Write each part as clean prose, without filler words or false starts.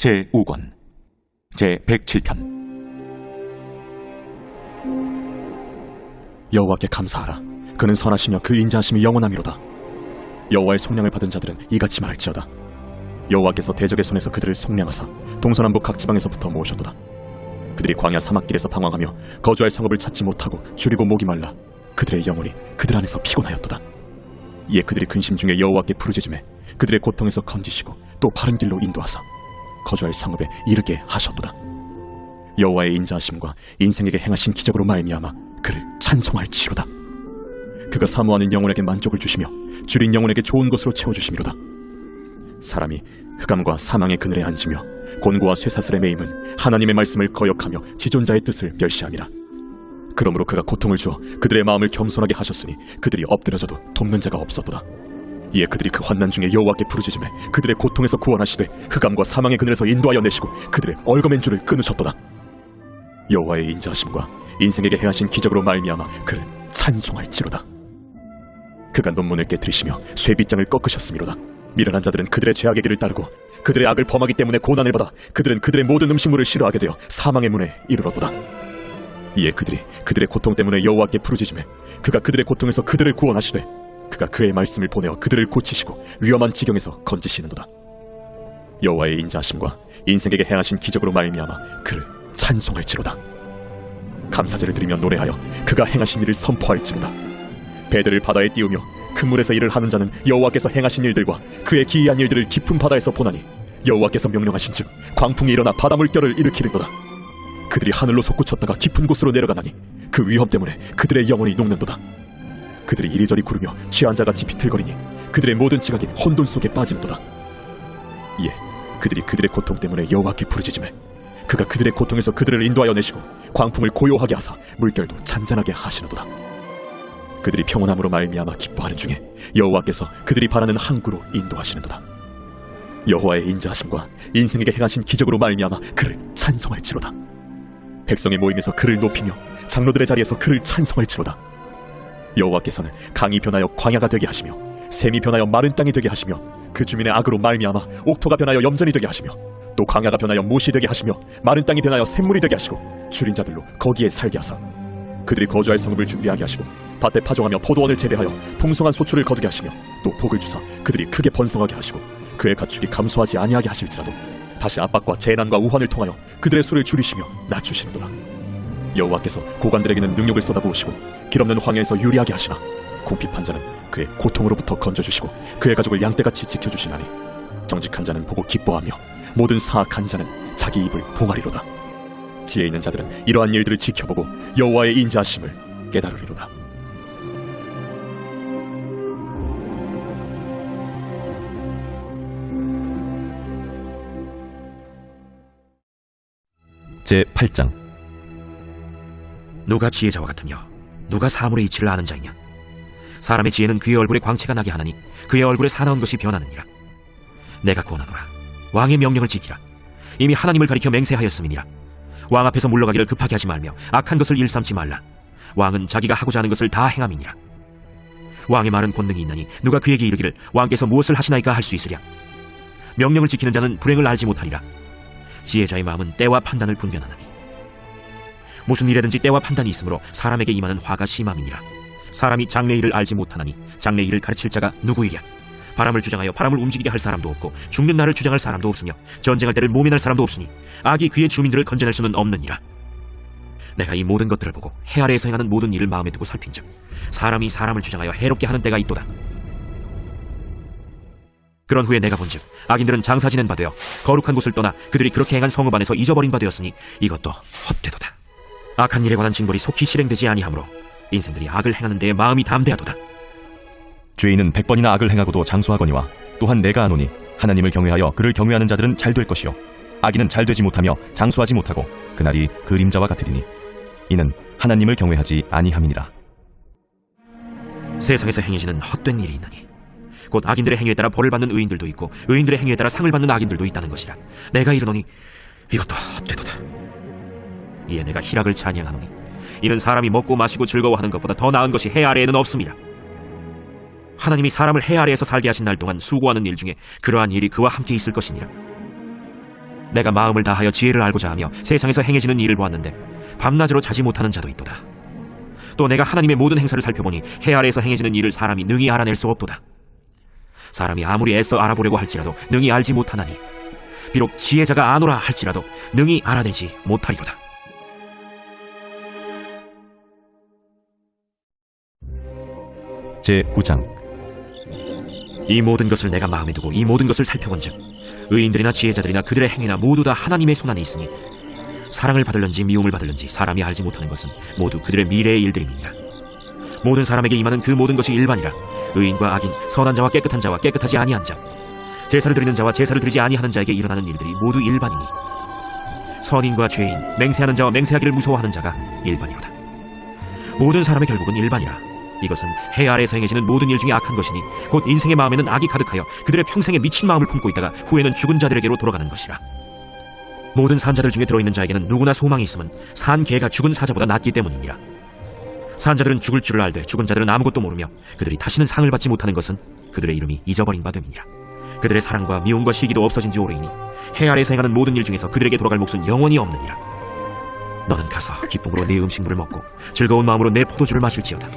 제5권 제107편. 여호와께 감사하라. 그는 선하시며 그 인자하심이 영원하미로다. 여호와의 속량을 받은 자들은 이같이 말할지어다. 여호와께서 대적의 손에서 그들을 속량하사 동서남북 각 지방에서부터 모으셨도다. 그들이 광야 사막길에서 방황하며 거주할 성읍을 찾지 못하고 줄이고 목이 말라 그들의 영혼이 그들 안에서 피곤하였도다. 이에 그들이 근심 중에 여호와께 부르짖음에 그들의 고통에서 건지시고 또 바른 길로 인도하사 거주할 성읍에 이르게 하셨도다. 여호와의 인자하심과 인생에게 행하신 기적으로 말미암아 그를 찬송할지로다. 그가 사모하는 영혼에게 만족을 주시며 줄인 영혼에게 좋은 것으로 채워주심이로다. 사람이 흑암과 사망의 그늘에 앉으며 곤고와 쇠사슬에 매임은 하나님의 말씀을 거역하며 지존자의 뜻을 멸시함이라. 그러므로 그가 고통을 주어 그들의 마음을 겸손하게 하셨으니 그들이 엎드려져도 돕는 자가 없었도다. 이에 그들이 그 환난 중에 여호와께 부르짖음에 그들의 고통에서 구원하시되 흑암과 사망의 그늘에서 인도하여 내시고 그들의 얼거맨 줄을 끊으셨도다. 여호와의 인자하심과 인생에게 행하신 기적으로 말미암아 그를 찬송할지로다. 그가 논문을 깨뜨리시며 쇠빗장을 꺾으셨음이로다. 미련한 자들은 그들의 죄악의 길을 따르고 그들의 악을 범하기 때문에 고난을 받아 그들은 그들의 모든 음식물을 싫어하게 되어 사망의 문에 이르렀도다. 이에 그들이 그들의 고통 때문에 여호와께 부르짖음에 그가 그들의 고통에서 그들을 구원하시되 그가 그의 말씀을 보내어 그들을 고치시고 위험한 지경에서 건지시는도다. 여호와의 인자하심과 인생에게 행하신 기적으로 말미암아 그를 찬송할지로다. 감사제를 드리며 노래하여 그가 행하신 일을 선포할지로다. 배들을 바다에 띄우며 큰 물에서 일을 하는 자는 여호와께서 행하신 일들과 그의 기이한 일들을 깊은 바다에서 보나니 여호와께서 명령하신즉 광풍이 일어나 바다 물결을 일으키는도다. 그들이 하늘로 솟구쳤다가 깊은 곳으로 내려가나니 그 위험 때문에 그들의 영혼이 녹는도다. 그들이 이리저리 구르며 취한 자같이 비틀거리니 그들의 모든 지각이 혼돈 속에 빠지는도다. 이에 그들이 그들의 고통 때문에 여호와께 부르짖음에 그가 그들의 고통에서 그들을 인도하여 내시고 광풍을 고요하게 하사 물결도 잔잔하게 하시는도다. 그들이 평온함으로 말미암아 기뻐하는 중에 여호와께서 그들이 바라는 항구로 인도하시는도다. 여호와의 인자하심과 인생에게 행하신 기적으로 말미암아 그를 찬송할지로다. 백성의 모임에서 그를 높이며 장로들의 자리에서 그를 찬송할지로다. 여호와께서는 강이 변하여 광야가 되게 하시며 샘이 변하여 마른 땅이 되게 하시며 그 주민의 악으로 말미암아 옥토가 변하여 염전이 되게 하시며 또 광야가 변하여 못이 되게 하시며 마른 땅이 변하여 샘물이 되게 하시고 줄인 자들로 거기에 살게 하사 그들이 거주할 성읍을 준비하게 하시고 밭에 파종하며 포도원을 재배하여 풍성한 소출을 거두게 하시며 또 복을 주사 그들이 크게 번성하게 하시고 그의 가축이 감소하지 아니하게 하실지라도 다시 압박과 재난과 우환을 통하여 그들의 수를 줄이시며 낮추시는도다. 여호와께서 고관들에게는 능력을 쏟아부으시고 길없는 황야에서 유리하게 하시나 궁핍한 자는 그의 고통으로부터 건져주시고 그의 가족을 양떼같이 지켜주시나니 정직한 자는 보고 기뻐하며 모든 사악한 자는 자기 입을 봉하리로다. 지혜 있는 자들은 이러한 일들을 지켜보고 여호와의 인자하심을 깨달으리로다. 제8장. 누가 지혜자와 같으며 누가 사물의 이치를 아는 자이냐? 사람의 지혜는 그의 얼굴에 광채가 나게 하나니 그의 얼굴에 사나운 것이 변하느니라. 내가 구원하노라. 왕의 명령을 지키라. 이미 하나님을 가리켜 맹세하였음이니라. 왕 앞에서 물러가기를 급하게 하지 말며 악한 것을 일삼지 말라. 왕은 자기가 하고자 하는 것을 다 행함이니라. 왕의 말은 권능이 있나니 누가 그에게 이르기를 왕께서 무엇을 하시나이까 할 수 있으랴. 명령을 지키는 자는 불행을 알지 못하리라. 지혜자의 마음은 때와 판단을 분별하나니 무슨 일에든지 때와 판단이 있으므로 사람에게 임하는 화가 심함이니라. 사람이 장래 일을 알지 못하나니 장래 일을 가르칠 자가 누구이랴. 바람을 주장하여 바람을 움직이게 할 사람도 없고 죽는 날을 주장할 사람도 없으며 전쟁할 때를 모면할 사람도 없으니 악이 그의 주민들을 건져낼 수는 없느니라. 내가 이 모든 것들을 보고 해 아래에서 행하는 모든 일을 마음에 두고 살핀즉 사람이 사람을 주장하여 해롭게 하는 때가 있도다. 그런 후에 내가 본즉 악인들은 장사 지낸 바 되어 거룩한 곳을 떠나 그들이 그렇게 행한 성읍 안에서 잊어버린 바 되었으니 이것도 헛되도다. 악한 일에 관한 징벌이 속히 실행되지 아니하므로 인생들이 악을 행하는 데에 마음이 담대하도다. 죄인은 100번이나 악을 행하고도 장수하거니와 또한 내가 아노니 하나님을 경외하여 그를 경외하는 자들은 잘 될 것이요 악인은 잘 되지 못하며 장수하지 못하고 그날이 그림자와 같으리니 이는 하나님을 경외하지 아니함이니라. 세상에서 행해지는 헛된 일이 있나니 곧 악인들의 행위에 따라 벌을 받는 의인들도 있고 의인들의 행위에 따라 상을 받는 악인들도 있다는 것이라. 내가 이르노니 이것도 헛되도다. 이에 내가 희락을 찬양하노니 이는 사람이 먹고 마시고 즐거워하는 것보다 더 나은 것이 해 아래에는 없음이라. 하나님이 사람을 해 아래에서 살게 하신 날 동안 수고하는 일 중에 그러한 일이 그와 함께 있을 것이니라. 내가 마음을 다하여 지혜를 알고자 하며 세상에서 행해지는 일을 보았는데 밤낮으로 자지 못하는 자도 있도다. 또 내가 하나님의 모든 행사를 살펴보니 해 아래에서 행해지는 일을 사람이 능히 알아낼 수 없도다. 사람이 아무리 애써 알아보려고 할지라도 능히 알지 못하나니 비록 지혜자가 아노라 할지라도 능히 알아내지 못하리로다. 제9장. 이 모든 것을 내가 마음에 두고 이 모든 것을 살펴본즉 의인들이나 지혜자들이나 그들의 행위나 모두 다 하나님의 손안에 있으니 사랑을 받을런지 미움을 받을런지 사람이 알지 못하는 것은 모두 그들의 미래의 일들임이니라. 모든 사람에게 임하는 그 모든 것이 일반이라. 의인과 악인, 선한 자와 깨끗한 자와 깨끗하지 아니한 자, 제사를 드리는 자와 제사를 드리지 아니하는 자에게 일어나는 일들이 모두 일반이니 선인과 죄인, 맹세하는 자와 맹세하기를 무서워하는 자가 일반이로다. 모든 사람의 결국은 일반이라. 이것은 해 아래에서 행해지는 모든 일 중에 악한 것이니 곧 인생의 마음에는 악이 가득하여 그들의 평생에 미친 마음을 품고 있다가 후에는 죽은 자들에게로 돌아가는 것이라. 모든 산자들 중에 들어있는 자에게는 누구나 소망이 있음은 산 개가 죽은 사자보다 낫기 때문이니라. 산자들은 죽을 줄을 알되 죽은 자들은 아무것도 모르며 그들이 다시는 상을 받지 못하는 것은 그들의 이름이 잊어버린 바 됨이니라. 그들의 사랑과 미움과 시기도 없어진 지 오래이니 해 아래에서 행하는 모든 일 중에서 그들에게 돌아갈 몫은 영원히 없느니라. 너는 가서 기쁨으로 내 음식물을 먹고 즐거운 마음으로 내 포도주를 마실지어다.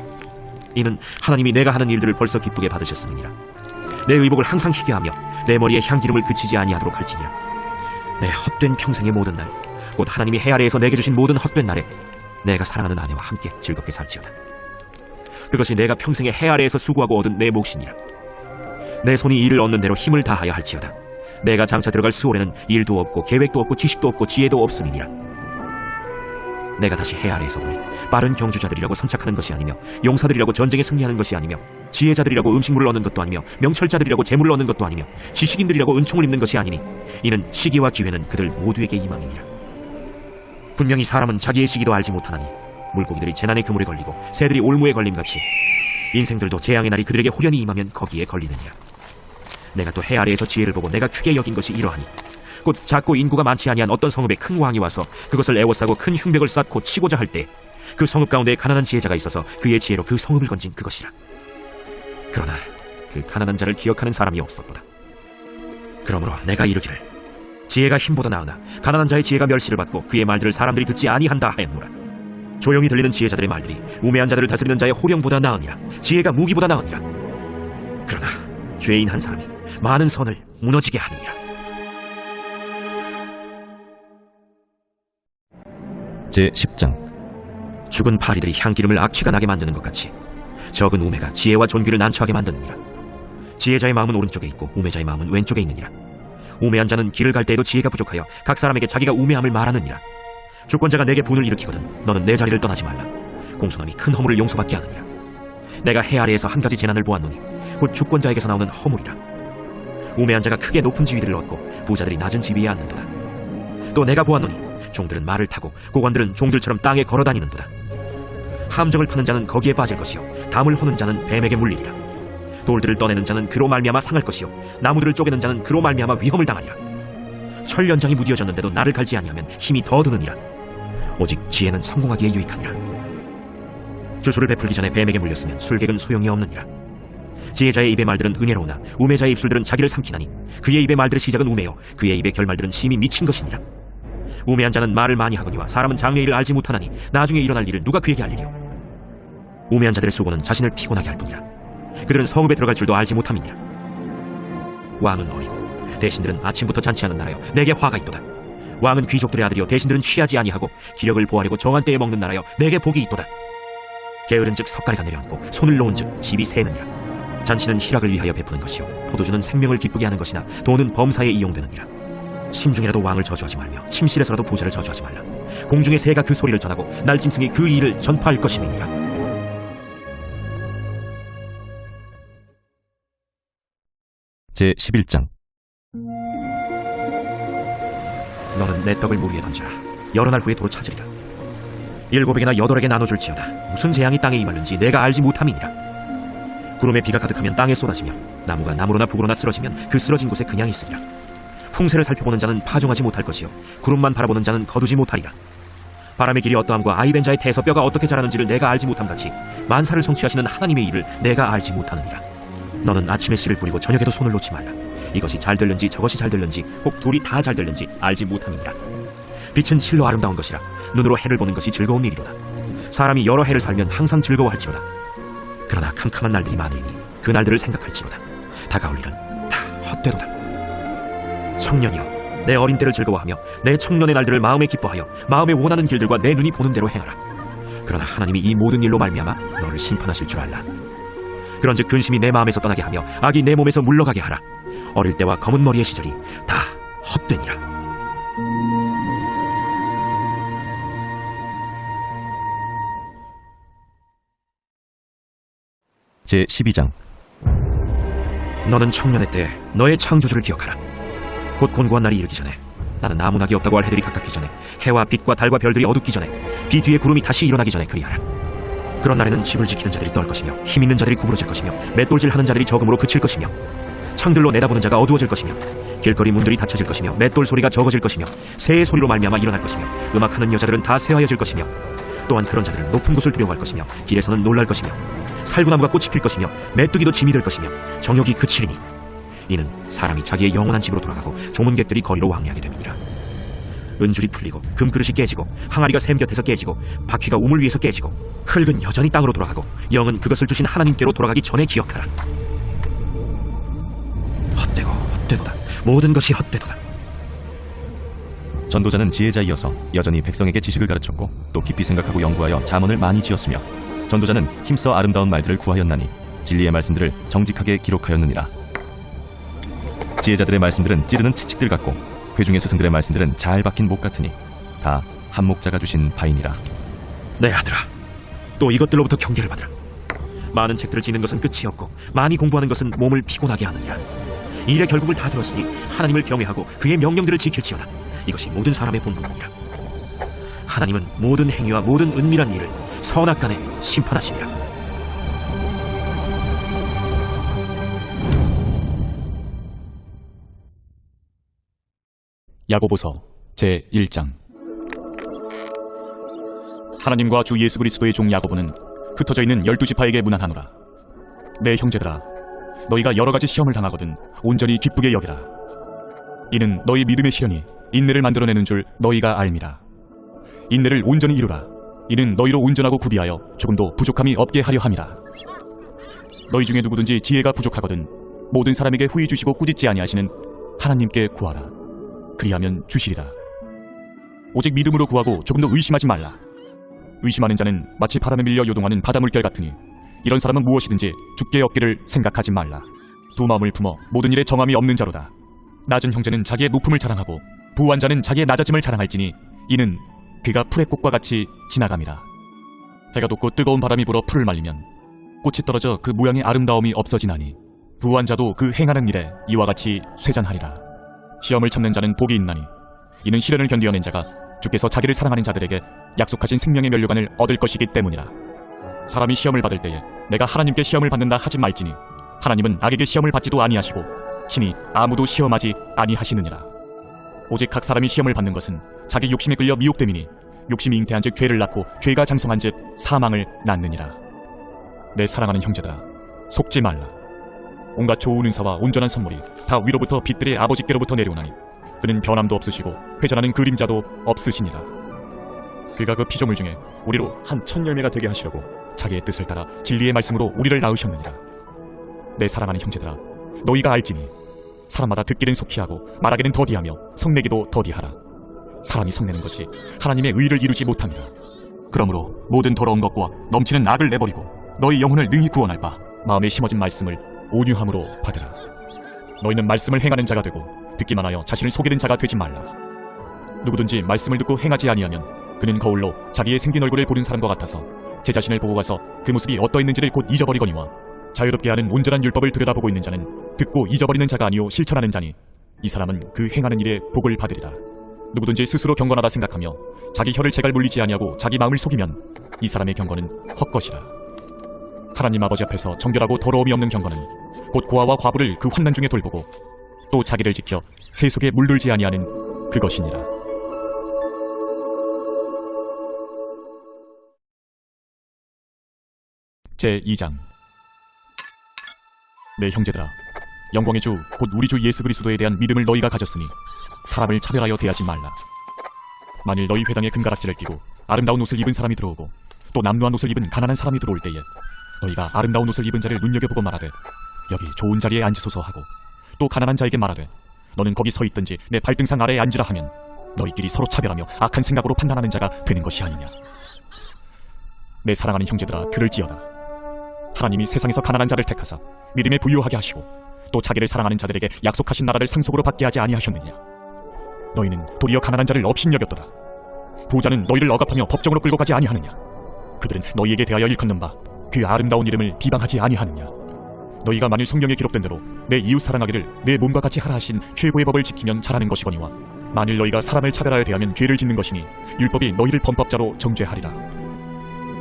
이는 하나님이 내가 하는 일들을 벌써 기쁘게 받으셨음이니라. 내 의복을 항상 희게 하며 내 머리에 향기름을 그치지 아니하도록 할지니라. 내 헛된 평생의 모든 날, 곧 하나님이 해 아래에서 내게 주신 모든 헛된 날에 내가 사랑하는 아내와 함께 즐겁게 살지어다. 그것이 내가 평생에 해 아래에서 수고하고 얻은 내 몫이니라. 내 손이 이를 얻는 대로 힘을 다하여 할지어다. 내가 장차 들어갈 수월에는 일도 없고 계획도 없고 지식도 없고 지혜도 없음이니라. 내가 다시 해 아래에서 보니 빠른 경주자들이라고 선착하는 것이 아니며 용사들이라고 전쟁에 승리하는 것이 아니며 지혜자들이라고 음식물을 얻는 것도 아니며 명철자들이라고 재물을 얻는 것도 아니며 지식인들이라고 은총을 입는 것이 아니니 이는 시기와 기회는 그들 모두에게 임함이니라. 분명히 사람은 자기의 시기도 알지 못하나니 물고기들이 재난의 그물에 걸리고 새들이 올무에 걸림같이 인생들도 재앙의 날이 그들에게 호련히 임하면 거기에 걸리느니라. 내가 또 해 아래에서 지혜를 보고 내가 크게 여긴 것이 이러하니 곧 작고 인구가 많지 아니한 어떤 성읍에 큰 왕이 와서 그것을 애워싸고 큰 흉벽을 쌓고 치고자 할 때 그 성읍 가운데 가난한 지혜자가 있어서 그의 지혜로 그 성읍을 건진 그것이라. 그러나 그 가난한 자를 기억하는 사람이 없었도다. 그러므로 내가 이르기를 지혜가 힘보다 나으나 가난한 자의 지혜가 멸시를 받고 그의 말들을 사람들이 듣지 아니한다 하였노라. 조용히 들리는 지혜자들의 말들이 우매한 자들을 다스리는 자의 호령보다 나으니라. 지혜가 무기보다 나으니라. 그러나 죄인 한 사람이 많은 선을 무너지게 하느니라. 제10장. 죽은 파리들이 향기름을 악취가 나게 만드는 것 같이 적은 우매가 지혜와 존귀를 난처하게 만드느니라. 지혜자의 마음은 오른쪽에 있고 우매자의 마음은 왼쪽에 있느니라. 우매한 자는 길을 갈 때에도 지혜가 부족하여 각 사람에게 자기가 우매함을 말하느니라. 주권자가 내게 분을 일으키거든 너는 내 자리를 떠나지 말라. 공손함이 큰 허물을 용서받게 하느니라. 내가 해 아래에서 한 가지 재난을 보았노니 곧 주권자에게서 나오는 허물이라. 우매한 자가 크게 높은 지위들을 얻고 부자들이 낮은 지위에 앉는도다. 또 내가 보았노니 종들은 말을 타고 고관들은 종들처럼 땅에 걸어다니는도다. 함정을 파는 자는 거기에 빠질 것이요 담을 허는 자는 뱀에게 물리리라. 돌들을 떠내는 자는 그로 말미암아 상할 것이요 나무들을 쪼개는 자는 그로 말미암아 위험을 당하리라. 철 연장이 무뎌졌는데도 나를 갈지 아니하면 힘이 더 드느니라. 오직 지혜는 성공하기에 유익하니라. 주술을 베풀기 전에 뱀에게 물렸으면 술객은 소용이 없느니라. 지혜자의 입의 말들은 은혜로우나 우매자의 입술들은 자기를 삼키나니 그의 입의 말들의 시작은 우매요 그의 입의 결말들은 심히 미친 것이니라. 우매한 자는 말을 많이 하거니와 사람은 장래의 일을 알지 못하나니 나중에 일어날 일을 누가 그에게 알리리요. 우매한 자들의 수고는 자신을 피곤하게 할 뿐이라. 그들은 성읍에 들어갈 줄도 알지 못함이니라. 왕은 어리고 대신들은 아침부터 잔치하는 나라여 내게 화가 있도다. 왕은 귀족들의 아들이요 대신들은 취하지 아니하고 기력을 보하려고 정한 때에 먹는 나라여 내게 복이 있도다. 게으른즉 석가래가 내려앉고 손을 놓은즉 집이 새느니라. 잔치는 희락을 위하여 베푸는 것이요 포도주는 생명을 기쁘게 하는 것이나 돈은 범사에 이용되느니라. 심중이라도 왕을 저주하지 말며 침실에서라도 부자를 저주하지 말라. 공중의 새가 그 소리를 전하고 날짐승이 그 일을 전파할 것임이니라. 제11장. 너는 내 떡을 물 위에 던져라. 여러 날 후에 도로 찾으리라. 7에게나 8에게 나눠줄지어다. 무슨 재앙이 땅에 임하는지 내가 알지 못함이니라. 구름에 비가 가득하면 땅에 쏟아지며 나무가 나무로나 북으로나 쓰러지면 그 쓰러진 곳에 그냥 있으리라. 풍세를 살펴보는 자는 파종하지 못할 것이요 구름만 바라보는 자는 거두지 못하리라. 바람의 길이 어떠함과 아이된 자의 태에서 뼈가 어떻게 자라는지를 내가 알지 못함같이 만사를 성취하시는 하나님의 일을 내가 알지 못하느니라. 너는 아침에 씨를 뿌리고 저녁에도 손을 놓지 말라. 이것이 잘 될는지 저것이 잘 될는지 혹 둘이 다 잘 될는지 알지 못함이니라. 빛은 실로 아름다운 것이라 눈으로 해를 보는 것이 즐거운 일이로다. 사람이 여러 해를 살면 항상 즐거워할지로다. 그러나 캄캄한 날들이 많으니 그 날들을 생각할지로다. 다가올 일은 다 헛되도다. 청년이여, 내 어린 때를 즐거워하며 내 청년의 날들을 마음에 기뻐하여 마음에 원하는 길들과 내 눈이 보는 대로 행하라. 그러나 하나님이 이 모든 일로 말미암아 너를 심판하실 줄 알라. 그런즉 근심이 내 마음에서 떠나게 하며 악이 내 몸에서 물러가게 하라. 어릴 때와 검은 머리의 시절이 다 헛되니라. 제12장. 너는 청년의 때 너의 창조주를 기억하라. 곧 곤고한 날이 이르기 전에, 나는 나무나기 없다고 할 해들이 가깝기 전에, 해와 빛과 달과 별들이 어둡기 전에, 비 뒤에 구름이 다시 일어나기 전에 그리하라. 그런 날에는 집을 지키는 자들이 떨 것이며 힘 있는 자들이 구부러질 것이며 맷돌질하는 자들이 적음으로 그칠 것이며 창들로 내다보는 자가 어두워질 것이며 길거리 문들이 닫혀질 것이며 맷돌 소리가 적어질 것이며 새의 소리로 말미암아 일어날 것이며 음악하는 여자들은 다 쇠하여질 것이며 또한 그런 자들은 높은 곳을 두려워할 것이며 길에서는 놀랄 것이며 살구나무가 꽃이 필 것이며 메뚜기도 짐이 될 것이며 정욕이 그치리니 이는 사람이 자기의 영원한 집으로 돌아가고 조문객들이 거리로 왕래하게 됨이니라. 은줄이 풀리고 금그릇이 깨지고 항아리가 샘 곁에서 깨지고 바퀴가 우물 위에서 깨지고 흙은 여전히 땅으로 돌아가고 영은 그것을 주신 하나님께로 돌아가기 전에 기억하라. 헛되고 헛되도다. 모든 것이 헛되도다. 전도자는 지혜자이어서 여전히 백성에게 지식을 가르쳤고 또 깊이 생각하고 연구하여 잠언을 많이 지었으며 전도자는 힘써 아름다운 말들을 구하였나니 진리의 말씀들을 정직하게 기록하였느니라. 지혜자들의 말씀들은 찌르는 채찍들 같고 회중의 스승들의 말씀들은 잘 박힌 목 같으니 다 한 목자가 주신 바이니라. 내 아들아, 또 이것들로부터 경계를 받으라. 많은 책들을 지는 것은 끝이 없고 많이 공부하는 것은 몸을 피곤하게 하느니라. 일의 결국을 다 들었으니 하나님을 경외하고 그의 명령들을 지킬지어다. 이것이 모든 사람의 본분이라. 하나님은 모든 행위와 모든 은밀한 일을 선악간에 심판하시니라. 야고보서 제1장. 하나님과 주 예수 그리스도의 종 야고보는 흩어져 있는 12지파에게 문안하노라. 내 형제들아, 너희가 여러 가지 시험을 당하거든 온전히 기쁘게 여기라. 이는 너희 믿음의 시련이 인내를 만들어내는 줄 너희가 알미라. 인내를 온전히 이루라. 이는 너희로 온전하고 구비하여 조금도 부족함이 없게 하려 함이라. 너희 중에 누구든지 지혜가 부족하거든 모든 사람에게 후히 주시고 꾸짖지 아니하시는 하나님께 구하라. 그리하면 주시리라. 오직 믿음으로 구하고 조금도 의심하지 말라. 의심하는 자는 마치 바람에 밀려 요동하는 바다 물결 같으니 이런 사람은 무엇이든지 죽게 얻기를 생각하지 말라. 두 마음을 품어 모든 일에 정함이 없는 자로다. 낮은 형제는 자기의 높음을 자랑하고 부한 자는 자기의 낮아짐을 자랑할지니 이는 그가 풀의 꽃과 같이 지나감이라. 해가 돋고 뜨거운 바람이 불어 풀을 말리면 꽃이 떨어져 그 모양의 아름다움이 없어지나니 부한 자도 그 행하는 일에 이와 같이 쇠잔하리라. 시험을 참는 자는 복이 있나니 이는 시련을 견디어낸 자가 주께서 자기를 사랑하는 자들에게 약속하신 생명의 면류관을 얻을 것이기 때문이라. 사람이 시험을 받을 때에 내가 하나님께 시험을 받는다 하지 말지니 하나님은 악에게 시험을 받지도 아니하시고 친히 아무도 시험하지 아니하시느니라. 오직 각 사람이 시험을 받는 것은 자기 욕심에 끌려 미혹됨이니 욕심이 잉태한즉 죄를 낳고 죄가 장성한즉 사망을 낳느니라. 내 사랑하는 형제들아, 속지 말라. 온갖 좋은 은사와 온전한 선물이 다 위로부터 빛들의 아버지께로부터 내려오나니 그는 변함도 없으시고 회전하는 그림자도 없으시니라. 그가 그 피조물 중에 우리로 한 첫 열매가 되게 하시려고 자기의 뜻을 따라 진리의 말씀으로 우리를 낳으셨느니라. 내 사랑하는 형제들아, 너희가 알지니 사람마다 듣기는 속히 하고 말하기는 더디하며 성내기도 더디하라. 사람이 성내는 것이 하나님의 의를 이루지 못함이라. 그러므로 모든 더러운 것과 넘치는 악을 내버리고 너희 영혼을 능히 구원할 바 마음에 심어진 말씀을 온유함으로 받으라. 너희는 말씀을 행하는 자가 되고 듣기만 하여 자신을 속이는 자가 되지 말라. 누구든지 말씀을 듣고 행하지 아니하면 그는 거울로 자기의 생긴 얼굴을 보는 사람과 같아서 제 자신을 보고 가서 그 모습이 어떠했는지를 곧 잊어버리거니와 자유롭게 하는 온전한 율법을 들여다보고 있는 자는 듣고 잊어버리는 자가 아니요 실천하는 자니 이 사람은 그 행하는 일에 복을 받으리라. 누구든지 스스로 경건하다 생각하며 자기 혀를 제갈 물리지 아니하고 자기 마음을 속이면 이 사람의 경건은 헛것이라. 하나님 아버지 앞에서 정결하고 더러움이 없는 경건은 곧 고아와 과부를 그 환난 중에 돌보고 또 자기를 지켜 새 속에 물들지 아니하는 그것이니라. 제2장. 내 형제들아, 영광의 주 곧 우리 주 예수 그리스도에 대한 믿음을 너희가 가졌으니 사람을 차별하여 대하지 말라. 만일 너희 회당에 금가락지를 끼고 아름다운 옷을 입은 사람이 들어오고 또 남루한 옷을 입은 가난한 사람이 들어올 때에 너희가 아름다운 옷을 입은 자를 눈여겨보고 말하되 여기 좋은 자리에 앉으소서 하고 또 가난한 자에게 말하되 너는 거기 서 있든지 내 발등상 아래에 앉으라 하면 너희끼리 서로 차별하며 악한 생각으로 판단하는 자가 되는 것이 아니냐. 내 사랑하는 형제들아, 들을지어다. 하나님이 세상에서 가난한 자를 택하사 믿음에 부유하게 하시고 또 자기를 사랑하는 자들에게 약속하신 나라를 상속으로 받게 하지 아니하셨느냐. 너희는 도리어 가난한 자를 업신여겼도다. 부자는 너희를 억압하며 법정으로 끌고 가지 아니하느냐. 그들은 너희에게 대하여 일컫는 바 그 아름다운 이름을 비방하지 아니하느냐. 너희가 만일 성경에 기록된 대로 내 이웃 사랑하기를 내 몸과 같이 하라 하신 최고의 법을 지키면 잘하는 것이거니와 만일 너희가 사람을 차별하여 대하면 죄를 짓는 것이니 율법이 너희를 범법자로 정죄하리라.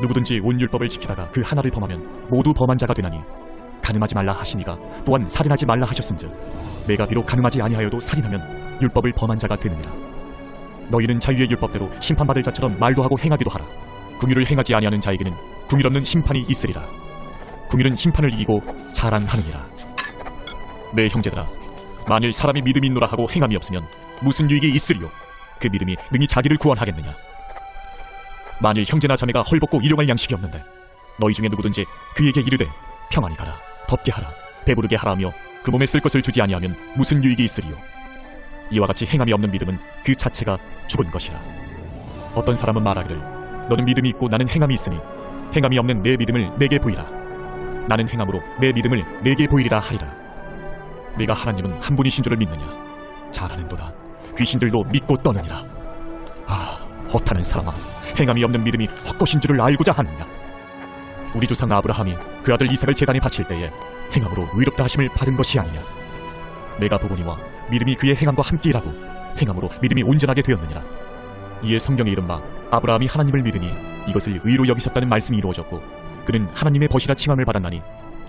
누구든지 온 율법을 지키다가 그 하나를 범하면 모두 범한 자가 되나니 간음하지 말라 하시니가 또한 살인하지 말라 하셨은즉 내가 비록 간음하지 아니하여도 살인하면 율법을 범한 자가 되느니라. 너희는 자유의 율법대로 심판받을 자처럼 말도 하고 행하기도 하라. 긍휼을 행하지 아니하는 자에게는 긍휼 없는 심판이 있으리라. 긍휼은 심판을 이기고 자랑하느니라. 내 형제들아, 만일 사람이 믿음이 있노라 하고 행함이 없으면 무슨 유익이 있으리요? 그 믿음이 능히 자기를 구원하겠느냐. 만일 형제나 자매가 헐벗고 일용할 양식이 없는데 너희 중에 누구든지 그에게 이르되 평안히 가라, 덥게 하라, 배부르게 하라며 그 몸에 쓸 것을 주지 아니하면 무슨 유익이 있으리요? 이와 같이 행함이 없는 믿음은 그 자체가 죽은 것이라. 어떤 사람은 말하기를 너는 믿음이 있고 나는 행함이 있으니 행함이 없는 내 믿음을 내게 보이라. 나는 행함으로 내 믿음을 내게 보이리라 하리라. 네가 하나님은 한 분이신 줄을 믿느냐? 잘하는도다. 귀신들도 믿고 떠느니라. 아, 허탄한 사람아, 행함이 없는 믿음이 헛것인 줄을 알고자 하느냐? 우리 조상 아브라함이 그 아들 이삭을 제단에 바칠 때에 행함으로 의롭다 하심을 받은 것이 아니냐? 내가 보거니와 믿음이 그의 행함과 함께 일하고 행함으로 믿음이 온전하게 되었느니라. 이에 성경에 이른 바 아브라함이 하나님을 믿으니 이것을 의로 여기셨다는 말씀이 이루어졌고 그는 하나님의 벗이라 칭함을 받았나니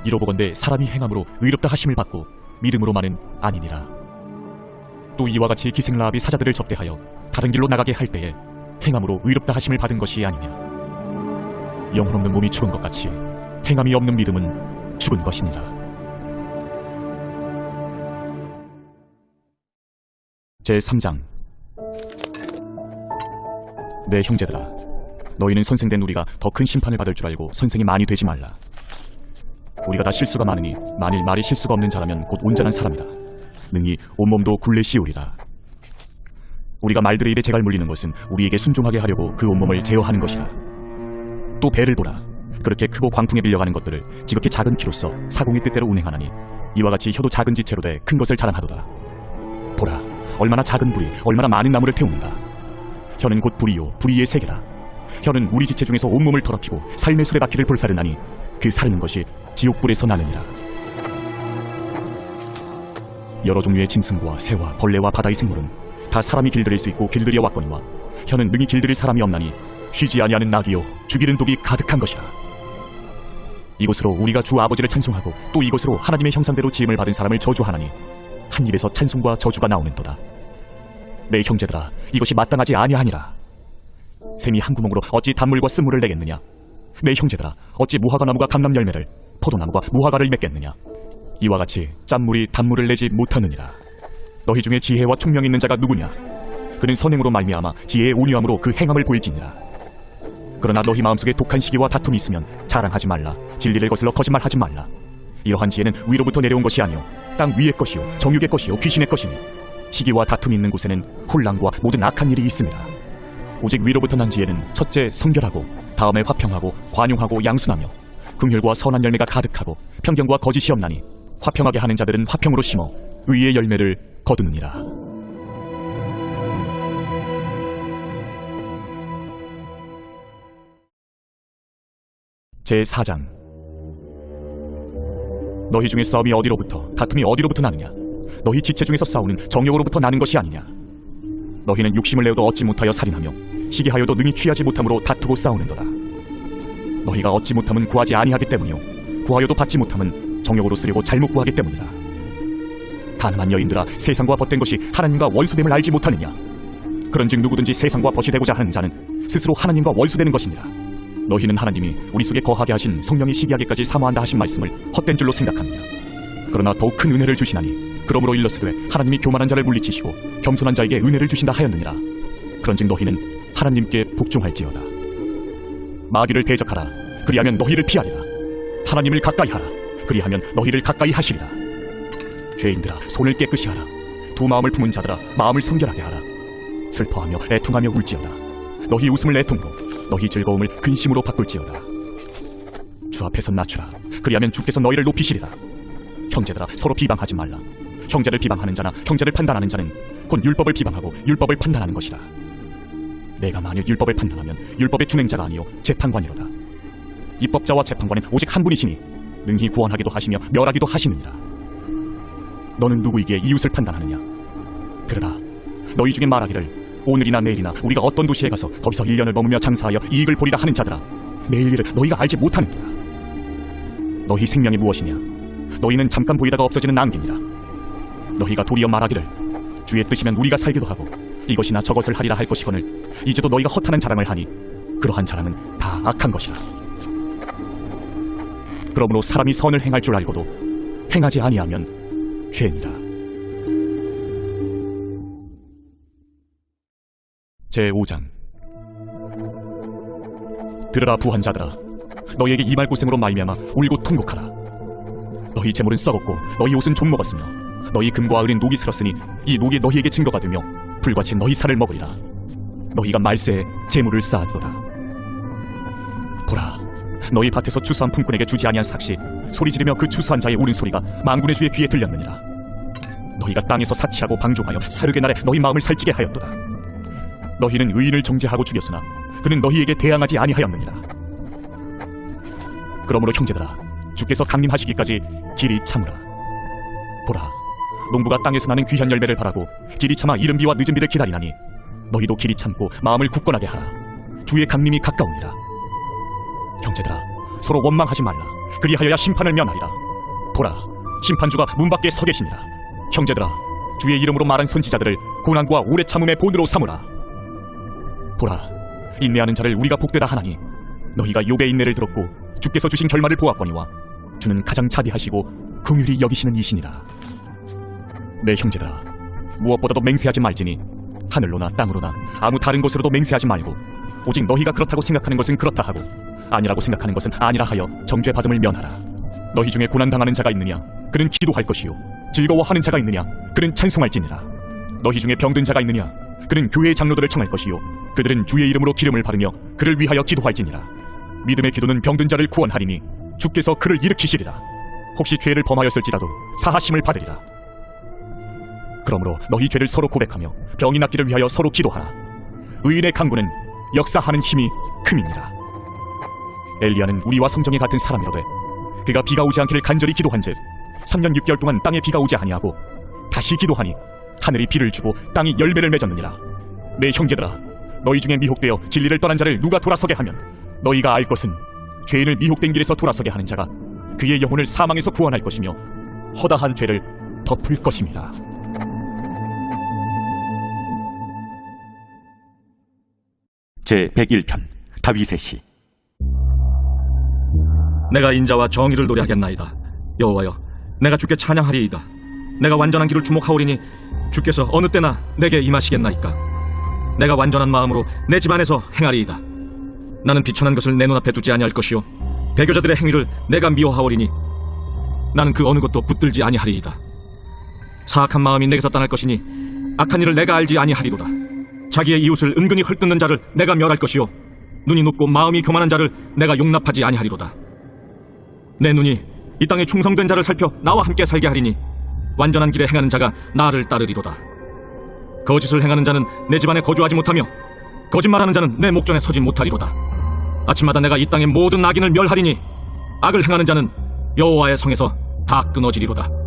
이로보건대 사람이 행함으로 의롭다 하심을 받고 믿음으로만은 아니니라. 또 이와 같이 기생 라합이 사자들을 접대하여 다른 길로 나가게 할 때에 행함으로 의롭다 하심을 받은 것이 아니냐. 영혼 없는 몸이 죽은 것 같이 행함이 없는 믿음은 죽은 것이니라. 제3장. 내 형제들아, 너희는 선생된 우리가 더 큰 심판을 받을 줄 알고 선생이 많이 되지 말라. 우리가 다 실수가 많으니 만일 말이 실수가 없는 자라면 곧 온전한 사람이다. 능히 온몸도 굴레 씌우리라. 우리가 말들의 입에 재갈 물리는 것은 우리에게 순종하게 하려고 그 온몸을 제어하는 것이라. 또 배를 보라. 그렇게 크고 광풍에 빌려가는 것들을 지극히 작은 키로써 사공의 뜻대로 운행하나니 이와 같이 혀도 작은 지체로 돼 큰 것을 자랑하도다. 보라, 얼마나 작은 불이 얼마나 많은 나무를 태우는가. 혀는 곧 불이요 불의의 세계라. 혀는 우리 지체 중에서 온몸을 더럽히고 삶의 수레바퀴를 불사르나니 그 사르는 것이 지옥불에서 나느니라. 여러 종류의 짐승과 새와 벌레와 바다의 생물은 다 사람이 길들일 수 있고 길들여 왔거니와 혀는 능히 길들일 사람이 없나니 쉬지 아니하는 낙이요 죽이는 독이 가득한 것이라. 이것으로 우리가 주 아버지를 찬송하고 또 이것으로 하나님의 형상대로 지음을 받은 사람을 저주하나니 한 입에서 찬송과 저주가 나오는도다. 내 형제들아, 이것이 마땅하지 아니하니라. 샘이 한 구멍으로 어찌 단물과 쓴물을 내겠느냐? 내 형제들아, 어찌 무화과 나무가 감람 열매를 포도나무가 무화과를 맺겠느냐? 이와 같이 짠물이 단물을 내지 못하느니라. 너희 중에 지혜와 총명이 있는 자가 누구냐? 그는 선행으로 말미암아 지혜의 온유함으로 그 행함을 보일지니라. 그러나 너희 마음속에 독한 시기와 다툼이 있으면 자랑하지 말라. 진리를 거슬러 거짓말하지 말라. 이러한 지혜는 위로부터 내려온 것이 아니요 땅 위의 것이요 정육의 것이요 귀신의 것이니 시기와 다툼이 있는 곳에는 혼란과 모든 악한 일이 있습니다. 오직 위로부터 난 지혜는 첫째 성결하고 다음에 화평하고 관용하고 양순하며 긍휼과 선한 열매가 가득하고 편견과 거짓이 없나니 화평하게 하는 자들은 화평으로 심어 의의 열매를 거두느니라. 제4장. 너희 중에 싸움이 어디로부터 다툼이 어디로부터 나느냐? 너희 지체 중에서 싸우는 정욕으로부터 나는 것이 아니냐? 너희는 욕심을 내어도 얻지 못하여 살인하며 시기하여도 능히 취하지 못함으로 다투고 싸우는도다. 너희가 얻지 못함은 구하지 아니하기 때문이요 구하여도 받지 못함은 정욕으로 쓰려고 잘못 구하기 때문이라. 가늠한 여인들아, 세상과 벗된 것이 하나님과 원수됨을 알지 못하느냐? 그런즉 누구든지 세상과 벗이 되고자 하는 자는 스스로 하나님과 원수되는 것이니라. 너희는 하나님이 우리 속에 거하게 하신 성령이 시기하기까지 사모한다 하신 말씀을 헛된 줄로 생각하느냐? 그러나 더욱 큰 은혜를 주시나니 그러므로 일러스되 하나님이 교만한 자를 물리치시고 겸손한 자에게 은혜를 주신다 하였느니라. 그런즉 너희는 하나님께 복종할지어다. 마귀를 대적하라. 그리하면 너희를 피하리라. 하나님을 가까이 하라. 그리하면 너희를 가까이 하시리라. 죄인들아, 손을 깨끗이 하라. 두 마음을 품은 자들아, 마음을 성결하게 하라. 슬퍼하며 애통하며 울지어다. 너희 웃음을 애통으로, 너희 즐거움을 근심으로 바꿀지어다. 주 앞에서 낮추라. 그리하면 주께서 너희를 높이시리라. 형제들아, 서로 비방하지 말라. 형제를 비방하는 자나 형제를 판단하는 자는 곧 율법을 비방하고 율법을 판단하는 것이라. 내가 만일 율법을 판단하면 율법의 준행자가 아니요 재판관이로다. 입법자와 재판관은 오직 한 분이시니 능히 구원하기도 하시며 멸하기도 하시느니라. 너는 누구이기에 이웃을 판단하느냐? 들으라. 너희 중에 말하기를 오늘이나 내일이나 우리가 어떤 도시에 가서 거기서 1년을 머무며 장사하여 이익을 보리라 하는 자들아, 내일 일을 너희가 알지 못하느니라. 너희 생명이 무엇이냐? 너희는 잠깐 보이다가 없어지는 안개니라. 너희가 도리어 말하기를 주의 뜻이면 우리가 살기도 하고 이것이나 저것을 하리라 할 것이거늘 이제도 너희가 허탄한 자랑을 하니 그러한 자랑은 다 악한 것이라. 그러므로 사람이 선을 행할 줄 알고도 행하지 아니하면 죄니라. 제5장. 들으라 부한자들아, 너희에게 이 말고생으로 말미암아 울고 통곡하라. 너희 재물은 썩었고 너희 옷은 좀 먹었으며 너희 금과 을은 녹이 슬었으니 이 녹이 너희에게 증거가 되며 불같이 너희 살을 먹으리라. 너희가 말세에 재물을 쌓았도다. 보라, 너희 밭에서 추수한 품꾼에게 주지 아니한 삭시 소리 지르며 그 추수한 자의 울음소리가 만군의 주의 귀에 들렸느니라. 너희가 땅에서 사치하고 방종하여 사륙의 날에 너희 마음을 살찌게 하였도다. 너희는 의인을 정죄하고 죽였으나 그는 너희에게 대항하지 아니하였느니라. 그러므로 형제들아, 주께서 강림하시기까지 길이 참으라. 보라, 농부가 땅에서 나는 귀한 열매를 바라고 길이 참아 이른 비와 늦은 비를 기다리나니 너희도 길이 참고 마음을 굳건하게 하라. 주의 강림이 가까우니라. 형제들아, 서로 원망하지 말라. 그리하여야 심판을 면하리라. 보라, 심판주가 문 밖에 서 계시니라. 형제들아, 주의 이름으로 말한 선지자들을 고난과 오래 참음의 본으로 삼으라. 보라, 인내하는 자를 우리가 복되다 하나니 너희가 욥의 인내를 들었고 주께서 주신 결말을 보았거니와 주는 가장 자비하시고 긍휼히 여기시는 이시니라. 내 형제들아, 무엇보다도 맹세하지 말지니 하늘로나 땅으로나 아무 다른 곳으로도 맹세하지 말고 오직 너희가 그렇다고 생각하는 것은 그렇다 하고 아니라고 생각하는 것은 아니라 하여 정죄받음을 면하라. 너희 중에 고난당하는 자가 있느냐? 그는 기도할 것이요 즐거워하는 자가 있느냐? 그는 찬송할지니라. 너희 중에 병든 자가 있느냐? 그는 교회의 장로들을 청할 것이요 그들은 주의 이름으로 기름을 바르며 그를 위하여 기도할지니라. 믿음의 기도는 병든 자를 구원하리니 주께서 그를 일으키시리라. 혹시 죄를 범하였을지라도 사하심을 받으리라. 그러므로 너희 죄를 서로 고백하며 병이 낫기를 위하여 서로 기도하라. 의인의 강구는 역사하는 힘이 큼이니라. 엘리야는 우리와 성정이 같은 사람이로되 그가 비가 오지 않기를 간절히 기도한즉 3년 6개월 동안 땅에 비가 오지 아니하고 다시 기도하니 하늘이 비를 주고 땅이 열매를 맺었느니라. 내 형제들아, 너희 중에 미혹되어 진리를 떠난 자를 누가 돌아서게 하면 너희가 알 것은 죄인을 미혹된 길에서 돌아서게 하는 자가 그의 영혼을 사망에서 구원할 것이며 허다한 죄를 덮을 것임이라. 제101편 다윗의 시. 내가 인자와 정의를 노래하겠나이다. 여호와여, 내가 주께 찬양하리이다. 내가 완전한 길을 주목하오리니 주께서 어느 때나 내게 임하시겠나이까. 내가 완전한 마음으로 내 집안에서 행하리이다. 나는 비천한 것을 내 눈앞에 두지 아니할 것이요 배교자들의 행위를 내가 미워하오리니 나는 그 어느 것도 붙들지 아니하리이다. 사악한 마음이 내게서 떠날 것이니 악한 일을 내가 알지 아니하리로다. 자기의 이웃을 은근히 헐뜯는 자를 내가 멸할 것이요 눈이 높고 마음이 교만한 자를 내가 용납하지 아니하리로다. 내 눈이 이 땅에 충성된 자를 살펴 나와 함께 살게 하리니 완전한 길에 행하는 자가 나를 따르리로다. 거짓을 행하는 자는 내 집안에 거주하지 못하며 거짓말하는 자는 내 목전에 서지 못하리로다. 아침마다 내가 이 땅의 모든 악인을 멸하리니 악을 행하는 자는 여호와의 성에서 다 끊어지리로다.